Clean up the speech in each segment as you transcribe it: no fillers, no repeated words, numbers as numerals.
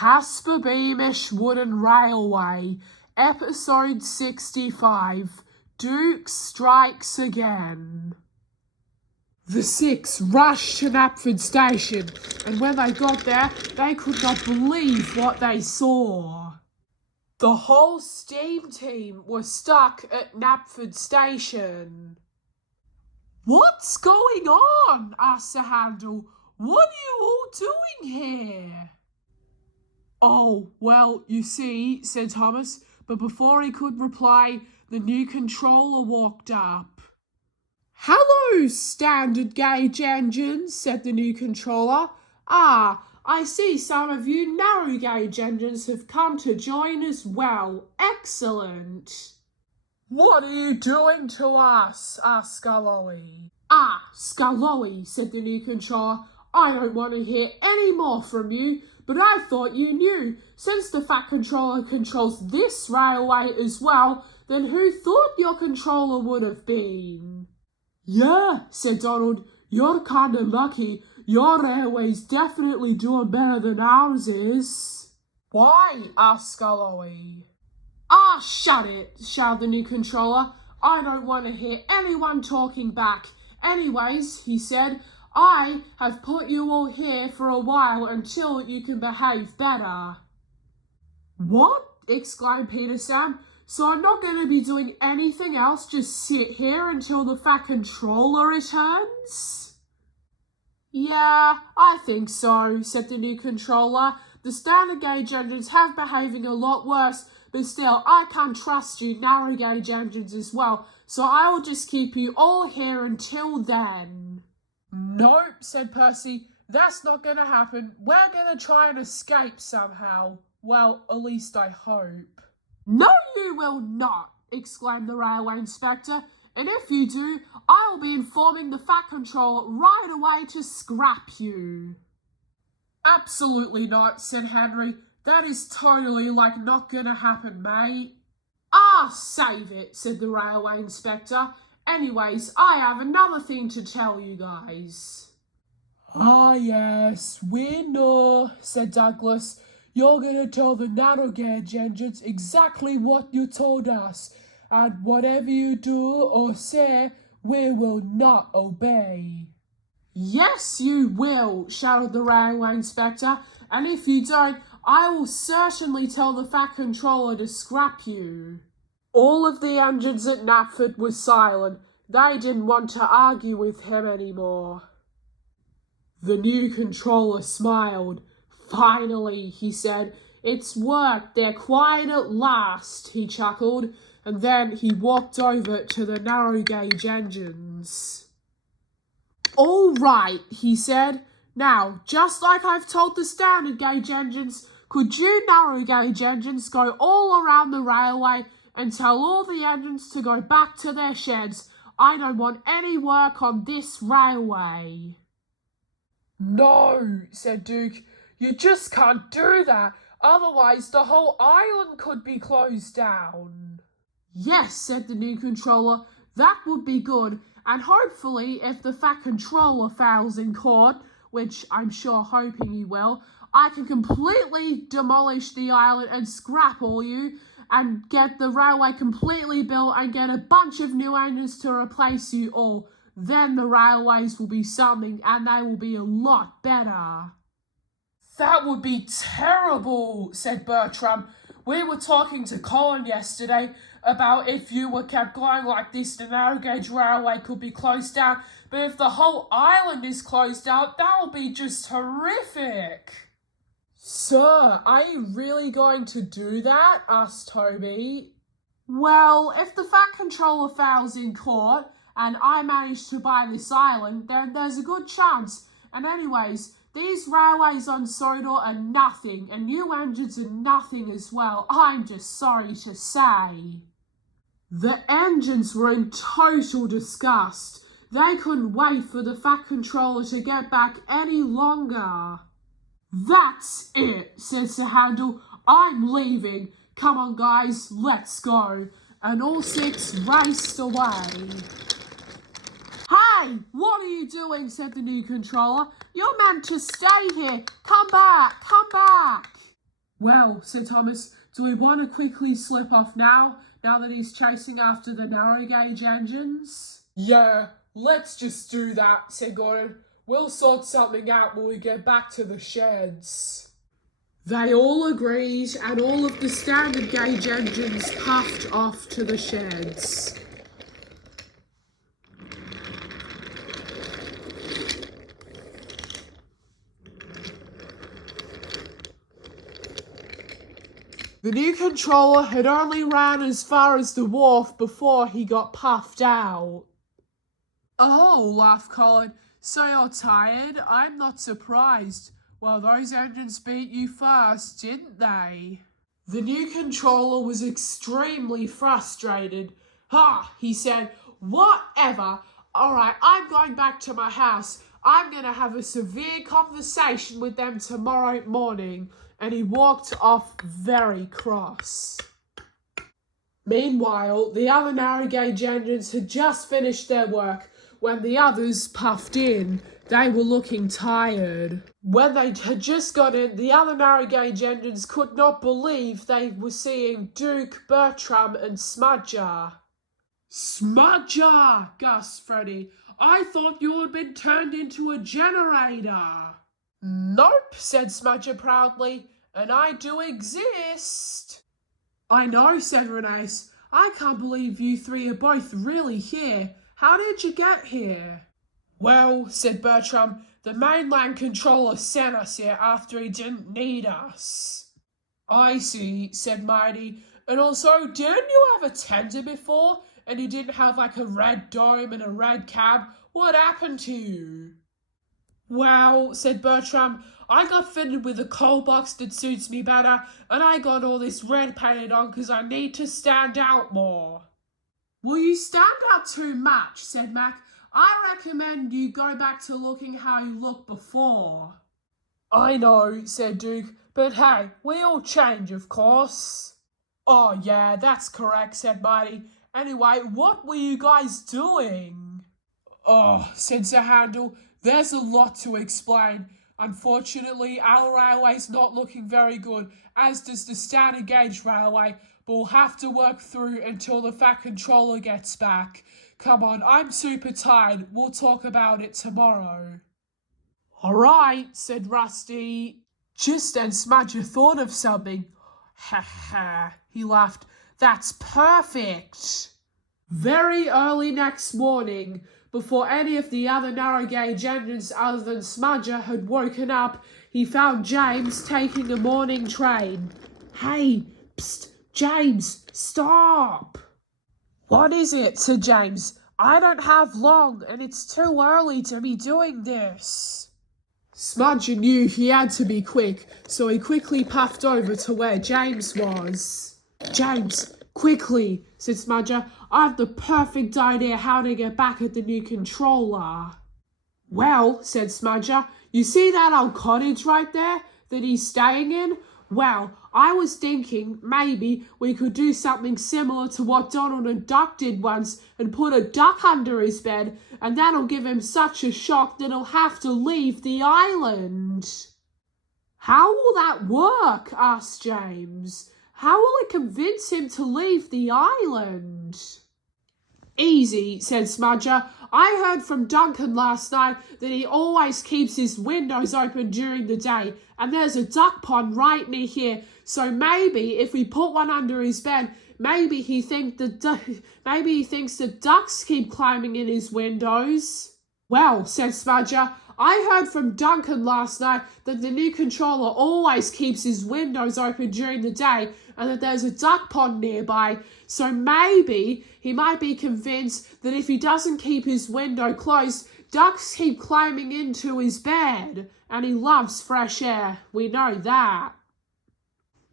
Casper Beamish Wooden Railway, Episode 65, Duke Strikes Again. The six rushed to Knapford Station, and when they got there, they could not believe what they saw. The whole steam team was stuck at Knapford Station. "What's going on?" asked Sir Handel. "What are you all doing here?" "Oh, well, you see," said Thomas, but before he could reply, the new controller walked up. "Hello, standard gauge engines," said the new controller. "Ah, I see some of you narrow gauge engines have come to join as well. Excellent." "What are you doing to us?" asked Skullowy. "Ah, Skullowy," said the new controller, "I don't want to hear any more from you, but I thought you knew. Since the Fat Controller controls this railway as well, then who thought your controller would have been?" "Yeah," said Donald, "you're kind of lucky. Your railway's definitely doing better than ours is." "Why?" asked Skullowy. "Ah, shut it," shouted the new controller. "I don't want to hear anyone talking back. Anyways," he said, "I have put you all here for a while until you can behave better." "What?" exclaimed Peter Sam. "So I'm not going to be doing anything else, just sit here until the Fat Controller returns?" "Yeah, I think so," said the new controller. "The standard gauge engines have behaving a lot worse, but still, I can't trust you narrow gauge engines as well, so I will just keep you all here until then." "Nope," said Percy. "That's not going to happen. We're going to try and escape somehow. Well, at least I hope." "No, you will not," exclaimed the railway inspector. "And if you do, I will be informing the Fat Controller right away to scrap you." "Absolutely not," said Henry. "That is totally not gonna happen, mate." "Ah, save it," said the railway inspector. "Anyways, I have another thing to tell you guys." "Ah, yes, we know," said Douglas. "You're gonna tell the narrow gauge engines exactly what you told us, and whatever you do or say, we will not obey." "Yes, you will," shouted the railway inspector, "and if you don't, I will certainly tell the Fat Controller to scrap you." All of the engines at Knapford were silent. They didn't want to argue with him anymore. The new controller smiled. "Finally," he said, "it's worked. They're quiet at last," he chuckled, and then he walked over to the narrow gauge engines. "All right," he said. "Now, just like I've told the standard gauge engines, could you narrow gauge engines go all around the railway and tell all the engines to go back to their sheds? I don't want any work on this railway." "No," said Duke. "You just can't do that. Otherwise, the whole island could be closed down." "Yes," said the new controller. "That would be good. And hopefully, if the Fat Controller fails in court, which I'm sure hoping he will, I can completely demolish the island and scrap all you and get the railway completely built and get a bunch of new engines to replace you all. Then the railways will be something and they will be a lot better." "That would be terrible," said Bertram. "We were talking to Colin yesterday about if you were kept going like this, the narrow gauge railway could be closed down. But if the whole island is closed down, that will be just horrific." "Sir, are you really going to do that?" asked Toby. "Well, if the Fat Controller fails in court and I manage to buy this island, then there's a good chance. And anyways, these railways on Sodor are nothing, and new engines are nothing as well, I'm just sorry to say." The engines were in total disgust. They couldn't wait for the Fat Controller to get back any longer. "That's it," said Sir Handel. "I'm leaving. Come on, guys, let's go." And all six raced away. "Hey, what are you doing?" said the new controller. "You're meant to stay here. Come back, come back." Well, said Thomas, do we want to quickly slip off now that he's chasing after the narrow gauge engines? Yeah, let's just do that, said Gordon. We'll sort something out when we get back to the sheds. They all agreed, and all of the standard gauge engines puffed off to the sheds. The new controller had only ran as far as the wharf before he got puffed out. Oh, laughed Colin. So you're tired? I'm not surprised. Well, those engines beat you fast, didn't they? The new controller was extremely frustrated. Ha, he said, whatever. All right, I'm going back to my house. I'm going to have a severe conversation with them tomorrow morning. And he walked off very cross. Meanwhile, the other narrow gauge engines had just finished their work when the others puffed in. They were looking tired. When they had just got in, the other narrow gauge engines could not believe they were seeing Duke, Bertram and Smudger. Smudger, gasped Freddie. I thought you had been turned into a generator. Nope, said Smudger proudly, and I do exist. I know, said Renee. I can't believe you three are both really here. How did you get here? Well, said Bertram, the mainland controller sent us here after he didn't need us. I see, said Mighty. And also, didn't you have a tender before? And you didn't have like a red dome and a red cab? What happened to you? Well, said Bertram, I got fitted with a coal box that suits me better, and I got all this red painted on because I need to stand out more. Well, you stand out too much, said Mac. I recommend you go back to looking how you looked before. I know, said Duke, but hey, we all change, of course. Oh, yeah, that's correct, said Mighty. Anyway, what were you guys doing? Oh, said Sir Handel, there's a lot to explain. Unfortunately, our railway's not looking very good, as does the standard gauge railway, but we'll have to work through until the Fat Controller gets back. Come on, I'm super tired. We'll talk about it tomorrow. All right, said Rusty. Just then Smudger thought of something. Ha ha, he laughed. That's perfect. Very early next morning, before any of the other narrow gauge engines other than Smudger had woken up, he found James taking a morning train. Hey, psst, James, stop! What is it, said James. I don't have long, and it's too early to be doing this. Smudger knew he had to be quick, so he quickly puffed over to where James was. James, quickly, said Smudger. I have the perfect idea how to get back at the new controller. Well, said Smudger, you see that old cottage right there that he's staying in? Well, I was thinking maybe we could do something similar to what Donald and Duck did once and put a duck under his bed, and that'll give him such a shock that he'll have to leave the island. How will that work? Asked James. How will it convince him to leave the island? Easy, said Smudger. I heard from Duncan last night that he always keeps his windows open during the day, and there's a duck pond right near here, so maybe if we put one under his bed, maybe he thinks the ducks keep climbing in his windows. Well, said Smudger, I heard from Duncan last night that the new controller always keeps his windows open during the day and that there's a duck pond nearby, so maybe he might be convinced that if he doesn't keep his window closed, ducks keep climbing into his bed, and he loves fresh air. We know that.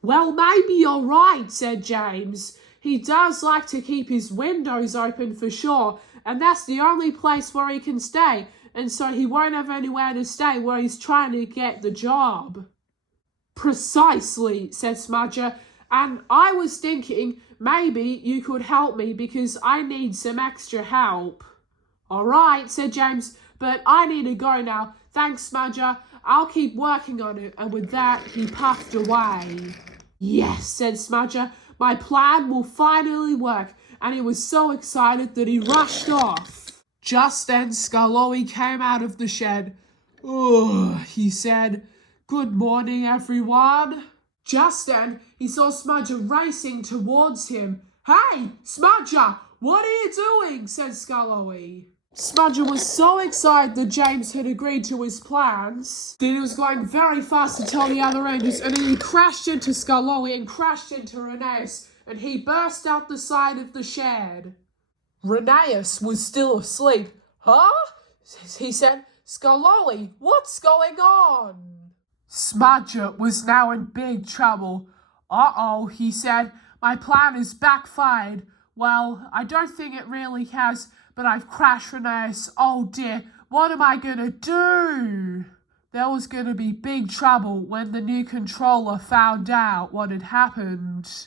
Well, maybe you're right, said James. He does like to keep his windows open for sure, and that's the only place where he can stay, and so he won't have anywhere to stay where he's trying to get the job. Precisely, said Smudger, and I was thinking maybe you could help me because I need some extra help. All right, said James, but I need to go now. Thanks, Smudger. I'll keep working on it, and with that, he puffed away. Yes, said Smudger, my plan will finally work, and he was so excited that he rushed off. Just then, Skarloey came out of the shed. Ugh, he said, good morning, everyone. Just then, he saw Smudger racing towards him. Hey, Smudger, what are you doing? Said Skarloey. Smudger was so excited that James had agreed to his plans that he was going very fast to tell the other Rangers, and then he crashed into Skarloey and crashed into Rheneas, and he burst out the side of the shed. Rheneas was still asleep. Huh? He said, Skarloey, what's going on? Smudger was now in big trouble. Uh-oh, he said, my plan has backfired. Well, I don't think it really has, but I've crashed Rheneas. Oh dear, what am I gonna do? There was gonna be big trouble when the new controller found out what had happened.